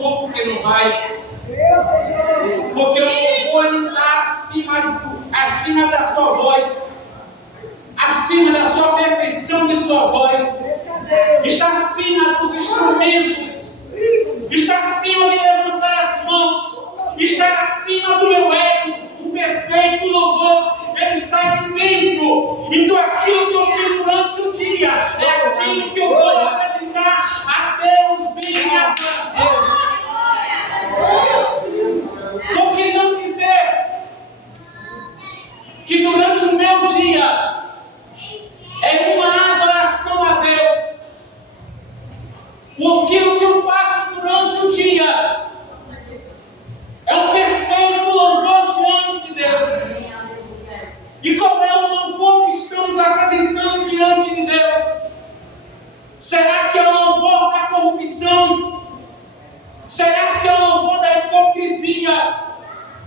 louvor, porque não vai. Porque o louvor ele está acima da sua voz, acima da sua perfeição de sua voz, está acima dos instrumentos, está acima de levantar as mãos, está acima do meu ego. O perfeito louvor, ele sai de dentro. Então aquilo que eu fiz durante o dia é aquilo que eu vou apresentar a Deus em adoração. Por que não dizer que durante o meu dia é uma adoração a Deus? Aquilo que eu faço durante o dia é um perfeito louvor diante de Deus. E qual é o louvor que estamos apresentando diante de Deus? Será que é o louvor da corrupção? Será que é o louvor da hipocrisia?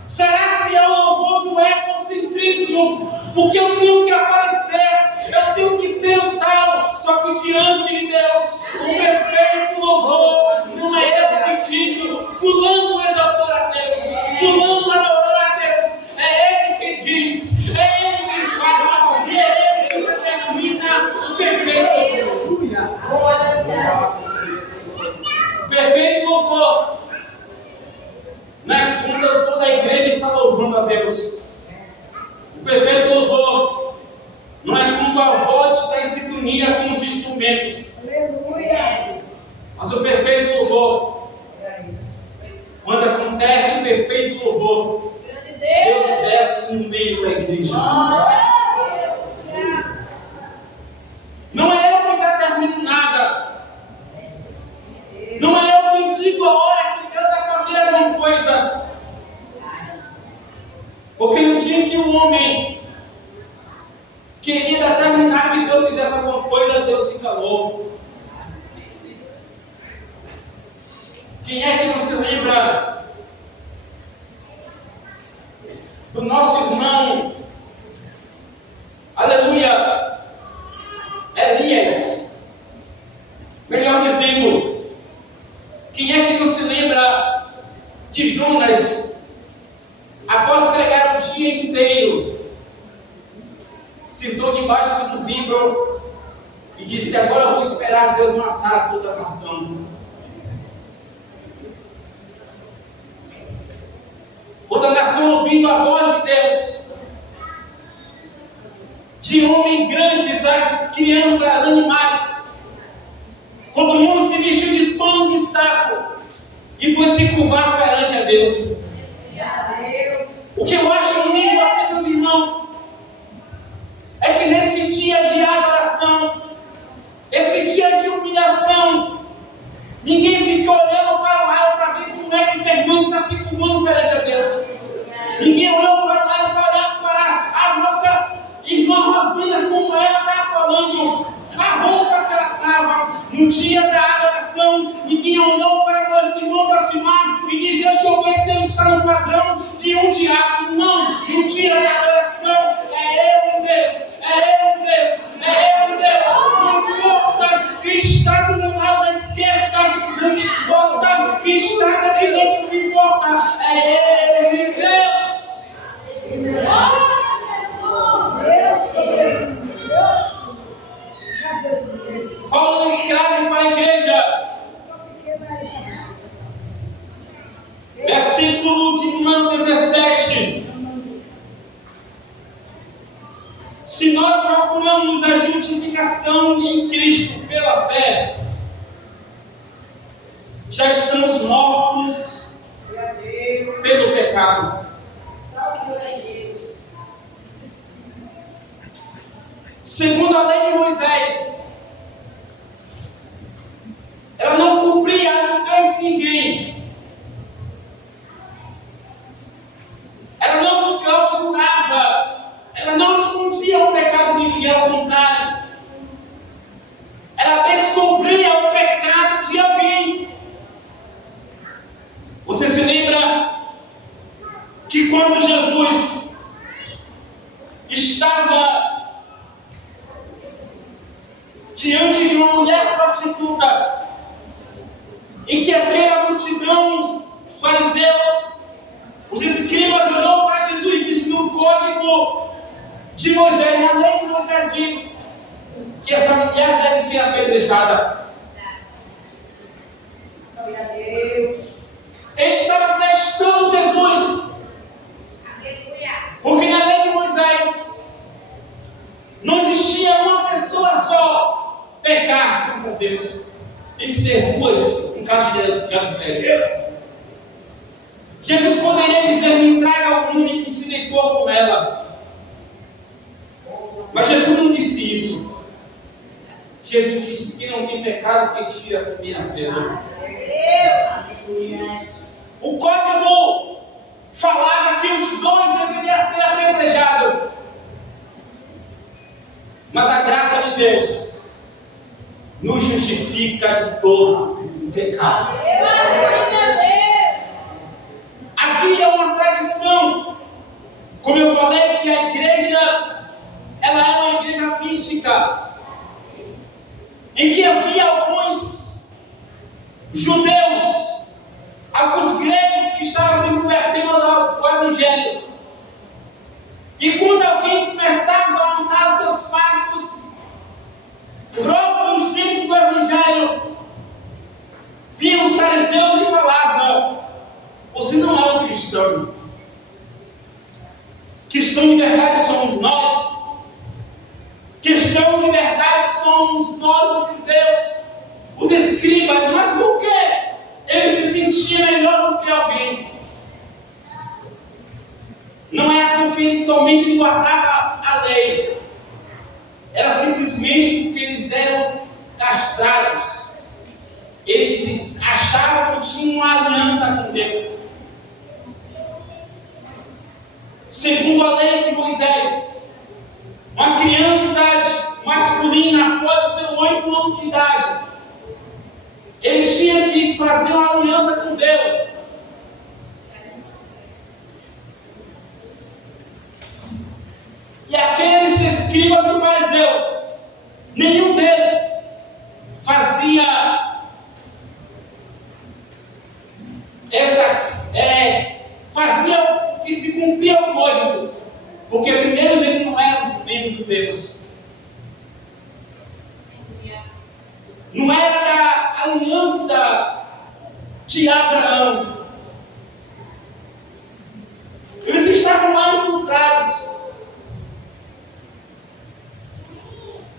Será que é o louvor do egocentrismo? Porque eu tenho que aparecer, eu tenho que ser o tal, só que diante de Deus, o perfeito louvor não é eu que digo, fulano exaltou a Deus, fulano adorou a Deus, é Ele que diz, é Ele que fala, e é Ele que determina o perfeito louvor. Perfeito louvor não é quando toda a igreja está louvando a Deus. O perfeito louvor não é quando a voz está em sintonia com os instrumentos. Aleluia. Mas o perfeito louvor, quando acontece o perfeito louvor, Deus desce no meio da igreja. Não é eu que determino nada. Não é eu quem digo a hora que Deus vai fazer alguma coisa. Porque no dia que o homem queria determinar que Deus fizesse alguma coisa, Deus se calou. Quem é que não se lembra do nosso irmão, aleluia, Elias? Melhor dizendo, quem é que não se lembra de Jonas? Após pregar o dia inteiro, sentou debaixo do zimbro e disse: agora eu vou esperar Deus matar toda a nação. Toda a nação ouvindo a voz de Deus, de homens grandes a crianças, animais, todo mundo se vestiu de pano de saco e foi se curvar perante a Deus. O que eu acho lindo aqui, meus irmãos, é que nesse dia de adoração, esse dia de humilhação, ninguém ficou olhando para o lado para ver como é que Fernando está se curvando perante a Deus. Ninguém olhou para o lado para olhar para a nossa irmã Rosina, como ela estava falando, a roupa que ela estava. No dia da adoração, ninguém olhou para o irmão aproximar e diz: deixa eu ver se ele está no padrão de um diabo. Não, no dia da adoração, é eu, Deus, é eu, Deus, é eu, Deus. Não importa quem está do meu lado da esquerda, não importa quem está da direita, o que importa é Ele, Deus. Paulo escreve para a igreja, versículo de número 17. Se nós procuramos a justificação em Cristo pela fé, já estamos mortos pelo pecado. Segundo a lei de Moisés, ela não cumpria a liberdade de ninguém. Ela não clausurava, ela não escondia o pecado de ninguém, ao contrário. Ela descobria o pecado de alguém. Você se lembra que quando Jesus estava diante de uma mulher prostituta, em que aquela multidão, os fariseus, os escribas olhou para Jesus e disse: no código de Moisés, na lei de Moisés diz que essa mulher deve ser apedrejada. Ele estava testando Jesus, porque na lei de Moisés não existia uma pessoa só pecar contra Deus. Tem que ser duas em caso de adultério. Jesus poderia dizer: me traga algum que se deitou com ela. Mas Jesus não disse isso. Jesus disse que não tem pecado que tira a primeira pedra. O código falava que os dois deveriam ser apedrejados. Mas a graça de Deus nos justifica de todo o pecado. Havia uma tradição, como eu falei, que a igreja, ela é uma igreja mística, em que havia alguns judeus, alguns gregos que estavam se convertendo ao Evangelho. E quando alguém começava a andar os seus passos próprios dentro do Evangelho, via os fariseus e falava: você não é um cristão. Cristão de verdade somos nós. Cristão de verdade somos nós, os judeus, os escribas. Mas por que ele se sentia melhor do que alguém? Não era porque ele somente guardava a lei, era simplesmente porque eles eram castrados. Eles achavam que tinham uma aliança com Deus. Segundo a lei de Moisés, uma criança masculina pode ser 8 anos de idade. Eles tinham que fazer uma aliança com Deus. E aqueles escribas e fariseus, nenhum deles fazia fazia que se cumpria o código, porque primeiro eles não eram membros judeus, não era da aliança de Abraão. Eles estavam lá infiltrados.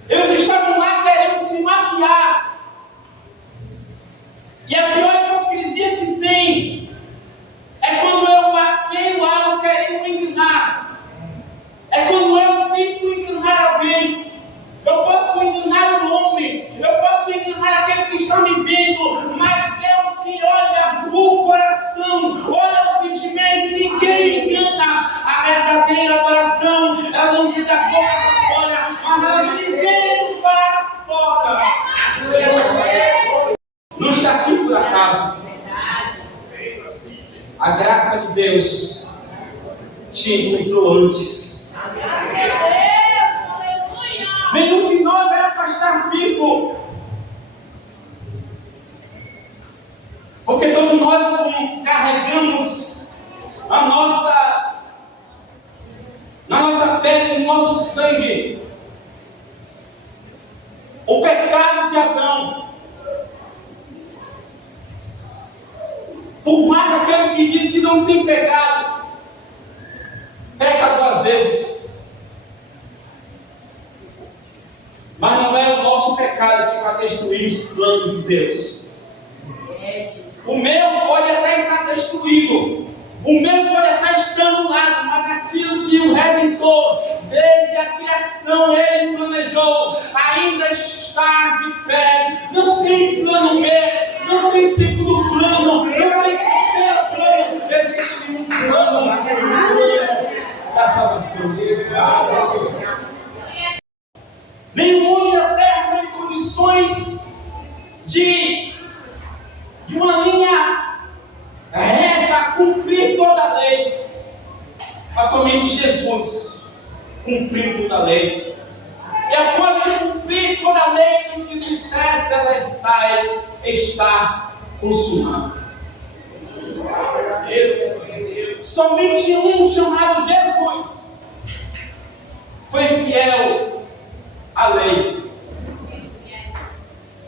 Eles estavam lá querendo se maquiar. E a pior hipocrisia que tem é quando eu maqueio algo querendo enganar. É quando eu tento enganar alguém. Eu posso enganar o homem, eu posso enganar aquele que está me vendo, mas Deus que olha o coração, olha o sentimento, ninguém engana. A verdadeira adoração, ela não vem da boca para fora, mas ela vem de dentro para fora. Não está aqui por acaso. A graça de Deus te encontrou antes. Nenhum de nós era para estar vivo, porque todos nós carregamos na nossa pele, no nosso sangue, o pecado de Adão. Por mais aquele que diz que não tem pecado, peca 2 vezes. Mas não é o nosso pecado que vai destruir os planos de Deus. O meu pode até estar destruído, o meu pode até estar anulado, mas aquilo que o Redentor, desde a criação, ele planejou, ainda está de pé. Não tem plano B, não tem segundo plano, não tem terceiro plano. Existe um plano da salvação. Nenhum homem da terra tem condições de uma linha reta cumprir toda a lei, mas somente Jesus cumpriu toda a lei. E após ele cumprir toda a lei, ele disse: está consumado. somente um chamado Jesus foi fiel à lei.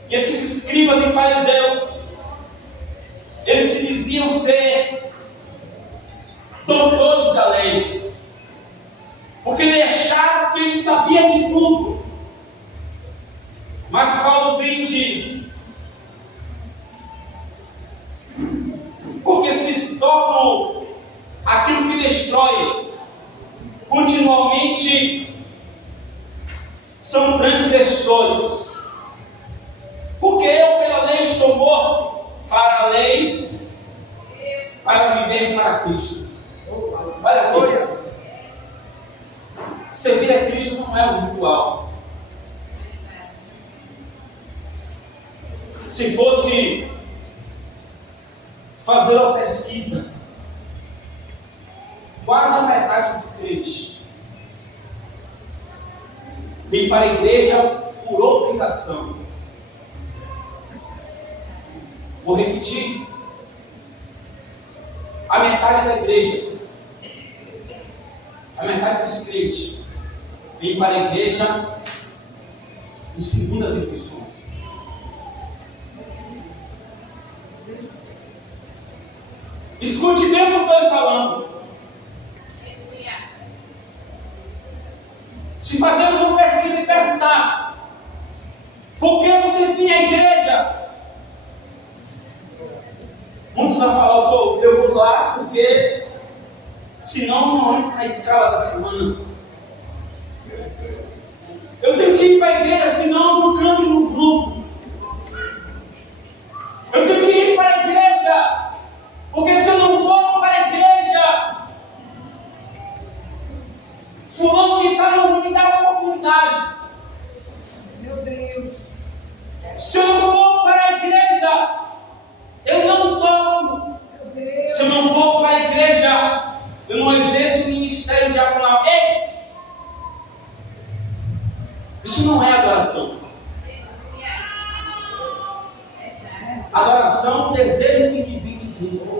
E esses escribas e fariseus, eles se diziam ser doutores da lei, porque ele achava que ele sabia de tudo. Mas Paulo vem e diz: porque se tornam aquilo que destrói continuamente, são transgressores. Porque eu pela lei estou morto para a lei, para viver para Cristo. Olha aqui, servir a Cristo não é um ritual. Se fosse fazer uma pesquisa, quase a metade do crente vem para a igreja por obrigação. Vou repetir. A metade da igreja, a metade dos crentes, vem para a igreja em segundas intenções. Escute bem o que eu estou lhe falando. Se fazermos uma pesquisa e perguntar: por que você vinha à igreja? Muitos vão falar: pô, eu vou lá porque senão não entro na escala da semana. Eu tenho que ir para a igreja, senão não canto no grupo. Eu tenho que ir para a igreja, porque se eu não for para a igreja, fulano que está não me dá oportunidade. Meu Deus. Se eu não for para a igreja, eu não toco. Se eu não for para a igreja, eu não exerço o ministério diaconal. Ei! Isso não é adoração. Adoração, desejo tem que vir de dentro.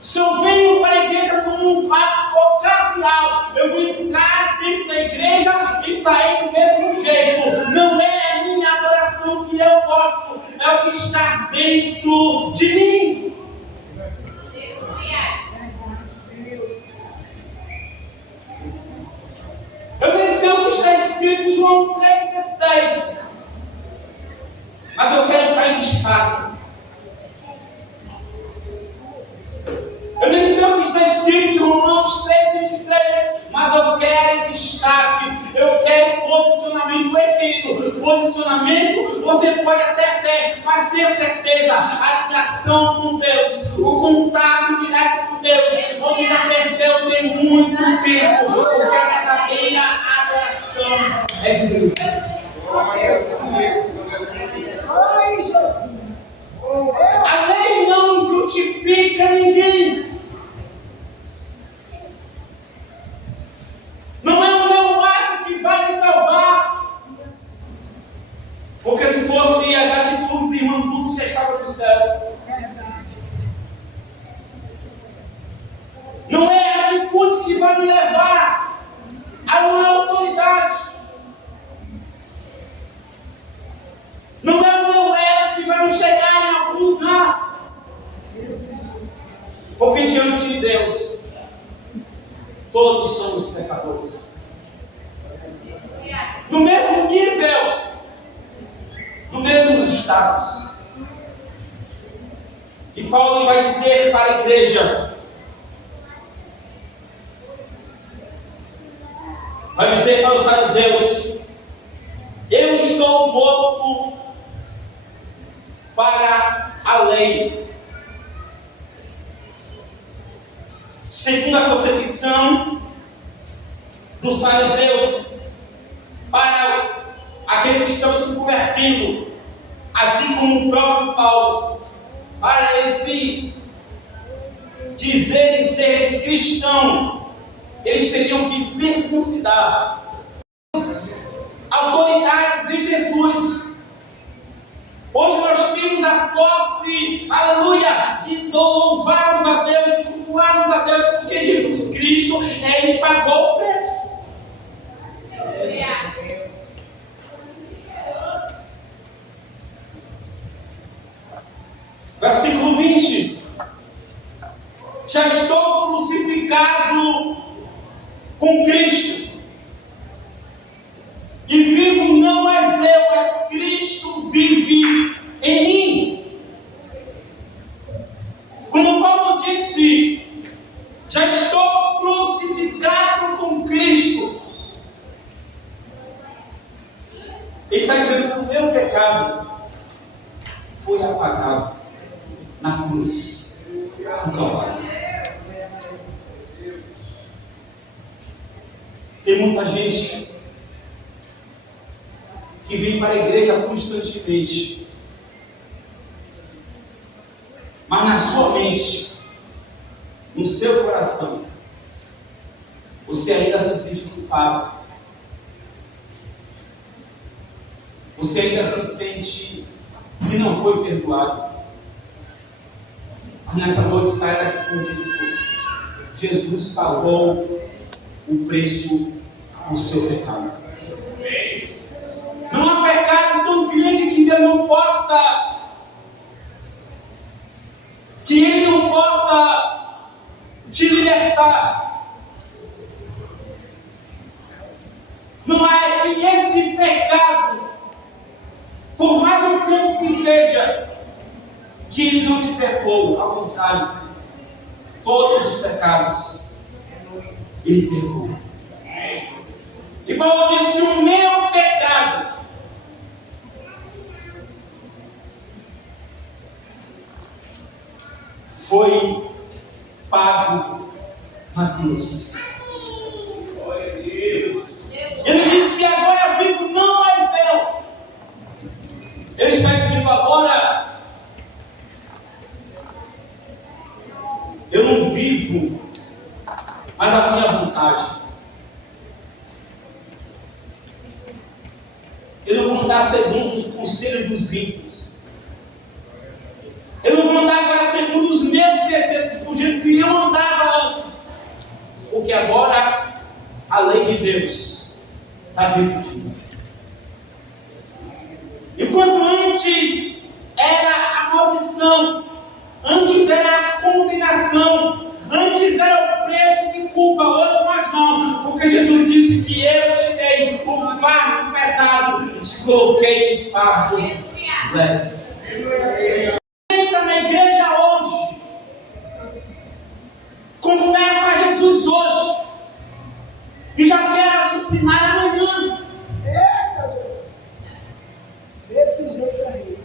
Se eu venho para a igreja como um ato ocasional, eu vou entrar dentro da igreja e sair do mesmo jeito. Não é a minha adoração que eu gosto, é o que está dentro de mim. Eu nem sei o que está escrito em João 3,16, mas eu quero estar em destaque. Eu nem sei o que está escrito em Romanos 3,23, mas eu quero destaque. Eu quero posicionamento. Querido, posicionamento você pode até ter, mas tenha certeza, a ligação com Deus, o contato direto com Deus, você já perdeu tem muito tempo, porque a verdadeira adoração é de Deus. Ai, Jesus. A lei não justifica ninguém. Não é o meu ato que vai me salvar. Porque se fosse as atitudes, irmã Dulce já estava no céu. Não é a atitude que vai me levar a uma autoridade. Não é o meu ego que vai me chegar em algum lugar. Porque diante de Deus, todos somos pecadores. No mesmo nível, no mesmo status. E Paulo vai dizer para a igreja, vai dizer para os fariseus: eu estou morto para a lei. Segundo a concepção dos fariseus, para aqueles que estão se convertendo, assim como o próprio Paulo, para eles se dizerem ser cristão, eles teriam que circuncidar. Autoridades de Jesus. Hoje nós temos a a posse, aleluia, de louvarmos a Deus, de cultuarmos a Deus, porque Jesus Cristo, Ele pagou o preço. Versículo 20. Já estou crucificado com Cristo. E vivo não mais eu, mas Cristo vive em mim. Como Paulo disse, já estou crucificado com Cristo. Ele está dizendo que o meu pecado foi apagado na cruz, no Calvário. Tem muita gente que vem para a igreja constantemente, mas na sua mente, no seu coração, você ainda se sente culpado. Você ainda se sente que não foi perdoado. Mas nessa noite sai daqui comigo. Jesus pagou o preço do seu pecado. Não há pecado tão grande que Deus não possa, que Ele não possa te libertar. Não há que esse pecado, por mais um tempo que seja, que Ele não te perdoou. Ao contrário, todos os pecados Ele perdoou. E Paulo disse: o meu pecado foi pago na cruz. Ele disse: agora vivo não mais eu. Ele está dizendo: agora eu não vivo mais a minha vontade. Eu não vou andar segundo os conselhos dos ímpios. Eu não vou andar agora segundo os meus preceitos, do jeito que eu andava antes. Porque agora a lei de Deus está dentro de mim. Enquanto antes era a maldição, antes era a condenação, antes era o preço de culpa, hoje mais não. Porque Jesus disse que eu te dei o fardo pesado, te coloquei em fardo leve. Entra na igreja hoje, confessa a Jesus hoje, e já quer ensinar amanhã. Desse jeito aí.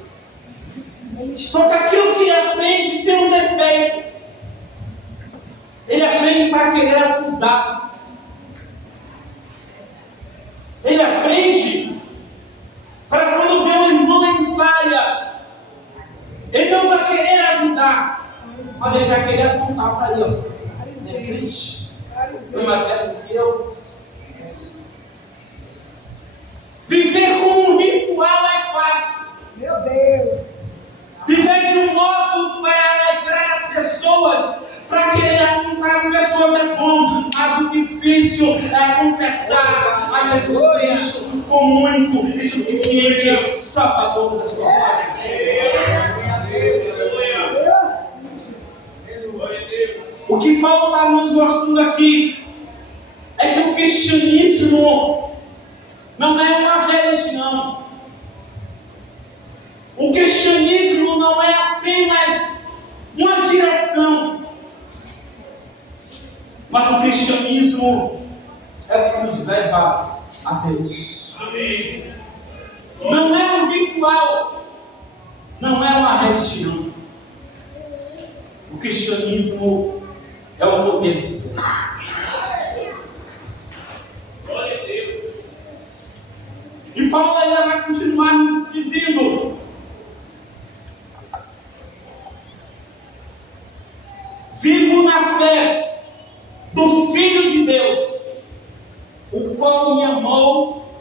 Só que aquilo que ele aprende tem um defeito. Ele aprende para querer acusar. Ele aprende para quando vê um irmão em falha, ele não vai querer ajudar, mas ele vai querer apontar para ele: ó, é crente, foi mais velho do que eu. Viver como um ritual é fácil. Meu Deus. Viver de um modo para alegrar as pessoas, para querer apontar as pessoas é bom, mas o difícil é confessar a Jesus Cristo como único e suficiente Salvador da sua vida. O que Paulo está nos mostrando aqui é que o cristianismo não é uma religião. O cristianismo não é apenas uma direção, mas o cristianismo é o que nos leva a Deus. Amém. Não é um ritual, não é uma religião. O cristianismo é o poder de Deus. Glória a Deus. E Paulo ainda vai continuar nos dizendo: vivo na fé do Filho de Deus, o qual me amou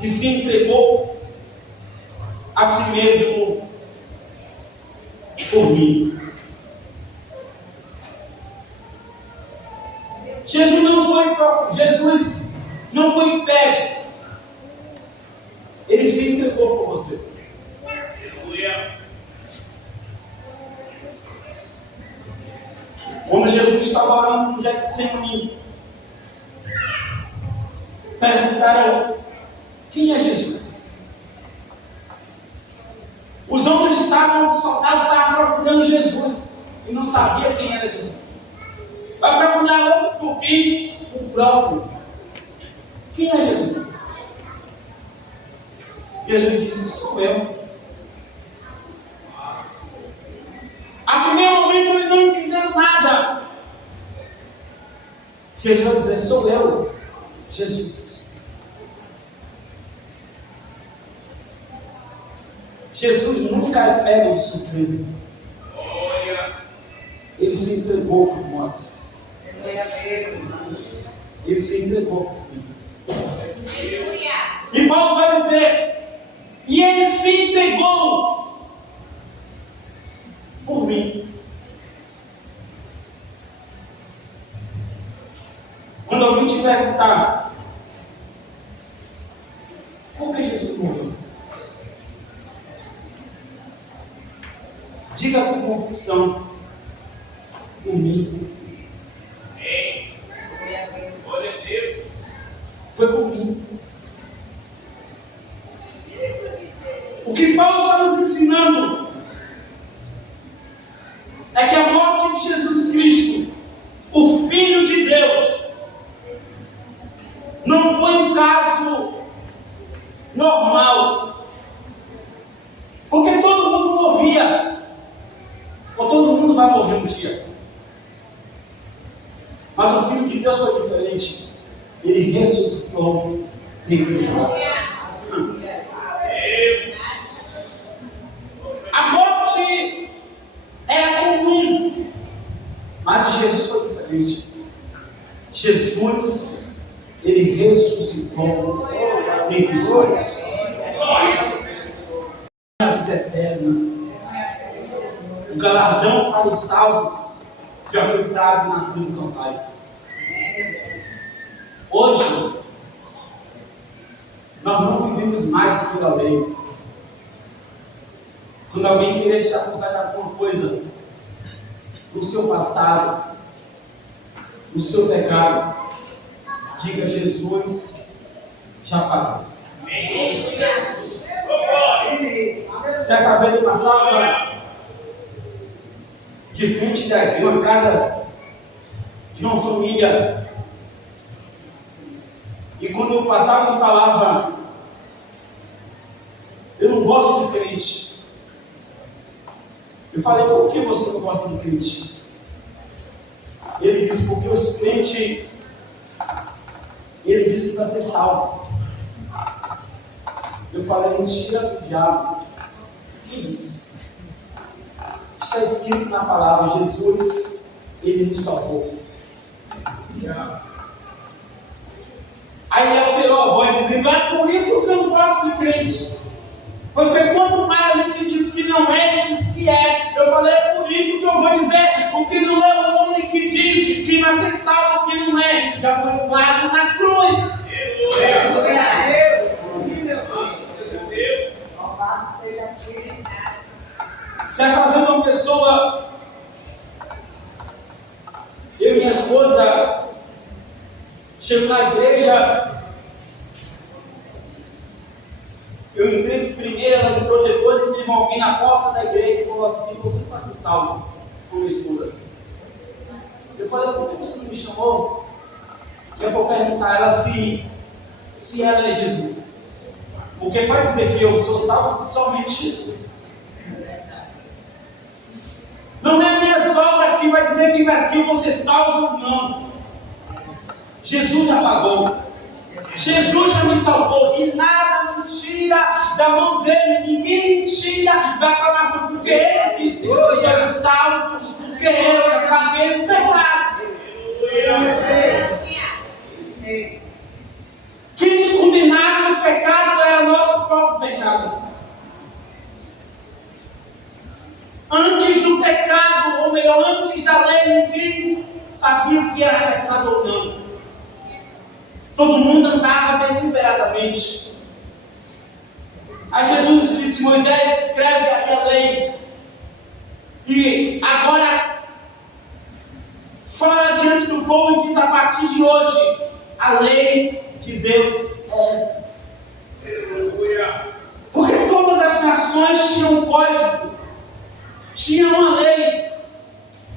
e se entregou a si mesmo por mim. Jesus não foi pego. Ele se entregou por você. Quando Jesus estava orando no Getsemane, perguntaram: quem é Jesus? Os homens estavam, os soldados estavam procurando Jesus e não sabiam quem era Jesus. Vai procurar outro pouquinho, o próprio. Quem é Jesus? Jesus disse: sou eu. A primeiro momento eles não entenderam nada. Jesus vai dizer: sou eu, Jesus. Jesus nunca é pego de surpresa. Ele se entregou por nós. Ele se entregou por mim. E Paulo vai dizer: e ele se entregou por mim. Quando alguém te perguntar por que Jesus morreu, diga com convicção: por mim. Foi por mim. O que Paulo está nos ensinando é que a morte de Jesus Cristo, o Filho de Deus, não foi um caso normal, porque todo mundo morria, ou todo mundo vai morrer um dia. Mas o Filho de Deus foi diferente. Ele ressuscitou dentre os mortos. A morte era comum, mas de Jesus foi diferente. Jesus, ele ressuscitou dentre os mortos. A vida eterna, o galardão para os salvos já foi dado na cruz do Calvário. Hoje, nós não vivemos mais segundo a lei. Quando alguém querer te acusar de alguma coisa no seu passado, no seu pecado, diga: Jesus já pagou. Certa vez eu passava de frente de uma casa de uma família. E quando eu passava, eu falava: eu não gosto de crente. Eu falei: por que você não gosta de crente? Ele disse: porque os crentes, ele disse que vai ser salvo. Eu falei: mentira do diabo. O que é isso? Está escrito na palavra: Jesus, ele nos salvou. Aí ele alterou a voz, dizendo: é por isso que eu não gosto de crente. Porque quanto mais a gente diz que não é, ele diz que é. Eu falei: é por isso que eu vou dizer: o que não é o homem que diz que vai ser salvo, o que não é, já foi pago na cruz. Certa vez uma pessoa, eu e minha esposa, chego na igreja, eu entrei primeiro, ela entrou depois, e teve alguém na porta da igreja e falou assim: você não vai ser salvo com minha esposa. Eu falei: por que você não me chamou? Que é para perguntar a ela se ela é Jesus. Porque para dizer que eu sou salvo, somente Jesus. Não é minhas obras que vai dizer que eu vou ser salvo, não. Jesus já pagou. Jesus já me salvou. E nada me tira da mão dele. Ninguém me tira da salvação. Porque ele disse: eu sou salvo. Porque eu paguei o pecado. Que nos condenava no pecado era nosso próprio pecado. Antes veio antes da lei, ninguém sabia o que era pecado ou não. Todo mundo andava deliberadamente. Aí Jesus disse: Moisés, escreve aqui a lei. E agora fala diante do povo e diz: a partir de hoje, a lei de Deus é essa. Porque todas as nações tinham um código, tinham uma lei,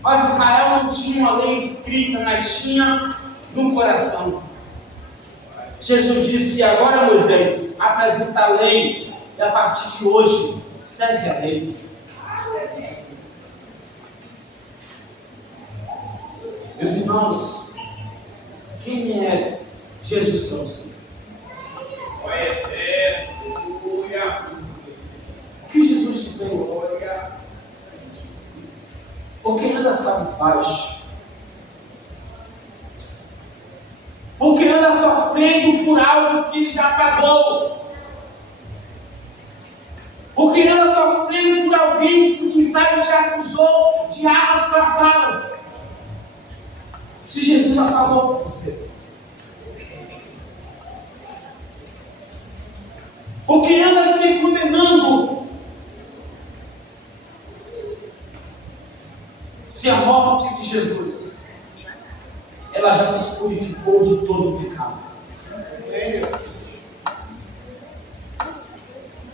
mas Israel não tinha uma lei escrita, mas tinha no coração. Jesus disse: agora, Moisés, apresenta a lei, e a partir de hoje, segue a lei. Meus irmãos, quem é Jesus para você? O que Jesus te fez? Por que anda cabisbaixo? Por que anda sofrendo por algo que ele já pagou? Por que anda sofrendo por alguém que, quem sabe, já acusou de águas passadas? Se Jesus já pagou por você. Por que anda se condenando? Se a morte de Jesus, ela já nos purificou de todo o pecado.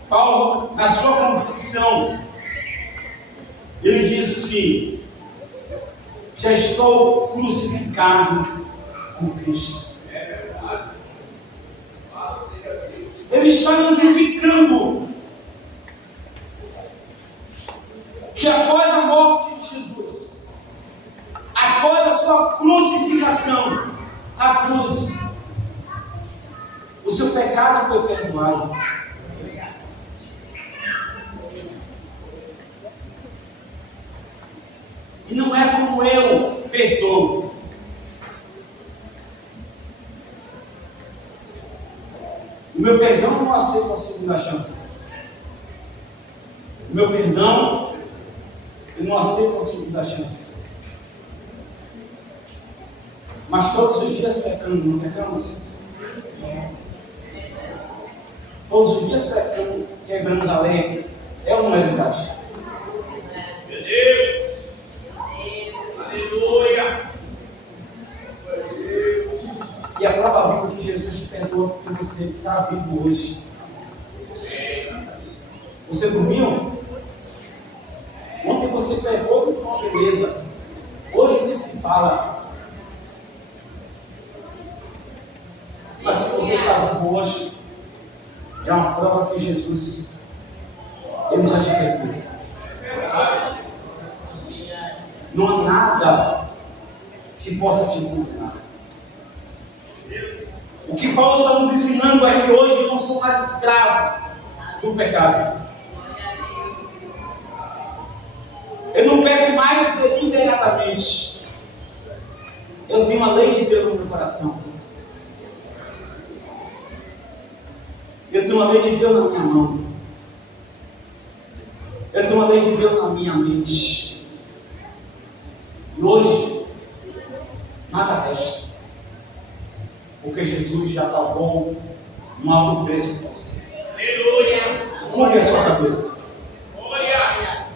Paulo, na sua convicção, ele disse: já estou crucificado com Cristo. Ele está nos indicando que após a morte de Jesus, após a sua crucificação na cruz, o seu pecado foi perdoado. E não é como eu perdoo. O meu perdão não aceita a segunda chance. O meu perdão, eu não aceito a segunda chance. Mas todos os dias pecamos, não pecamos? Todos os dias pecamos, quebramos a lei. É ou não é verdade? Meu Deus! Aleluia! E a prova viva que Jesus te perdoa porque você está vivo hoje. Você dormiu? Ontem você pecou com uma beleza. Hoje nem se fala. Mas se você está vivo hoje, é uma prova que Jesus, ele já te perdoou. Não há nada que possa te condenar. O que Paulo está nos ensinando é que hoje eu não sou mais escravo do pecado. Eu não peco mais deliberadamente. Eu tenho a lei de Deus no meu coração. Eu tenho a lei de Deus na minha mão. Eu tenho a lei de Deus na minha mente. E hoje, nada resta. Porque Jesus já pagou um alto preço para você. Aleluia! Curve a sua cabeça. Glória!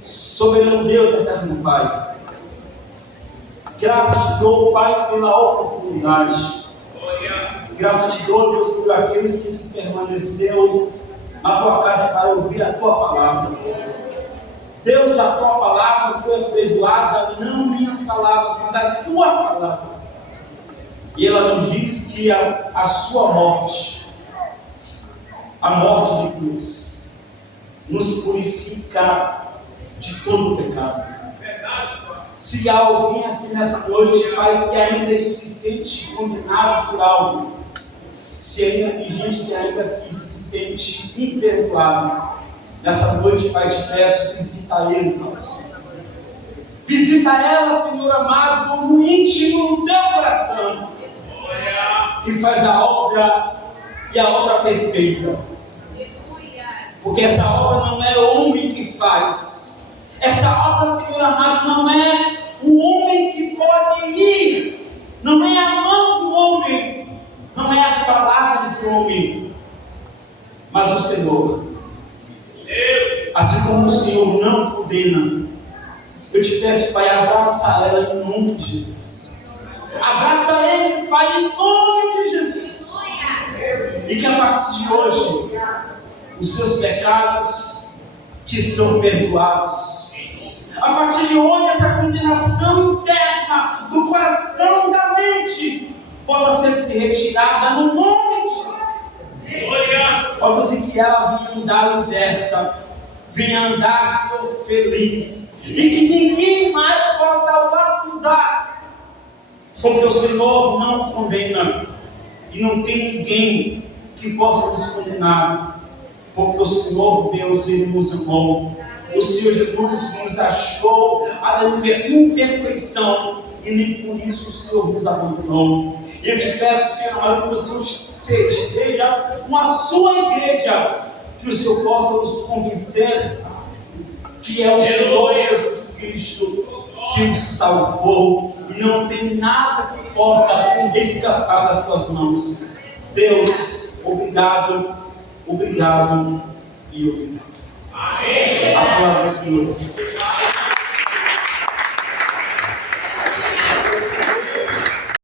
Soberano Deus, eterno Pai, graças te dou, Pai, pela oportunidade. Glória! Graças te dou, Deus, por aqueles que se permaneceu na tua casa para ouvir a tua palavra. Deus, a tua palavra foi perdoada, não minhas palavras, mas as tuas palavras. E ela nos diz que a sua morte, a morte de cruz, nos purifica de todo o pecado. Se há alguém aqui nessa noite, Pai, que ainda se sente condenado por algo, se ainda tem gente que ainda que se sente imperdoável, nessa noite, Pai, te peço, visita ele, Pai. Visita ela, Senhor amado, no íntimo do teu coração. E faz a obra, e a obra perfeita. Porque essa obra não é o homem que faz, Essa obra, Senhor amado, não é o homem que pode ir, não é a mão do homem, não é as palavras do homem, mas o Senhor. Assim como o Senhor não condena, eu te peço, Pai, abraça ela em nome de Jesus. Abraça ele, Pai, em nome de Jesus. E que a partir de hoje, os seus pecados te são perdoados. A partir de hoje, essa condenação interna do coração e da mente possa ser se retirada no nome de Jesus. Ó Deus, e que ela venha andar liberta, venha andar, Senhor, feliz, e que ninguém mais possa o acusar, porque o Senhor não condena, e não tem ninguém que possa nos condenar, porque o Senhor Deus, Ele nos amou. O Senhor Jesus nos achou a imperfeição, e nem por isso o Senhor nos abandonou. E eu te peço, Senhor amado, que o Senhor esteja com a sua igreja, que o Senhor possa nos convencer que é o Senhor Jesus Cristo que nos salvou, e não tem nada que possa escapar das suas mãos. Deus, obrigado, obrigado e obrigado. Amém. Aplauda o Senhor Jesus.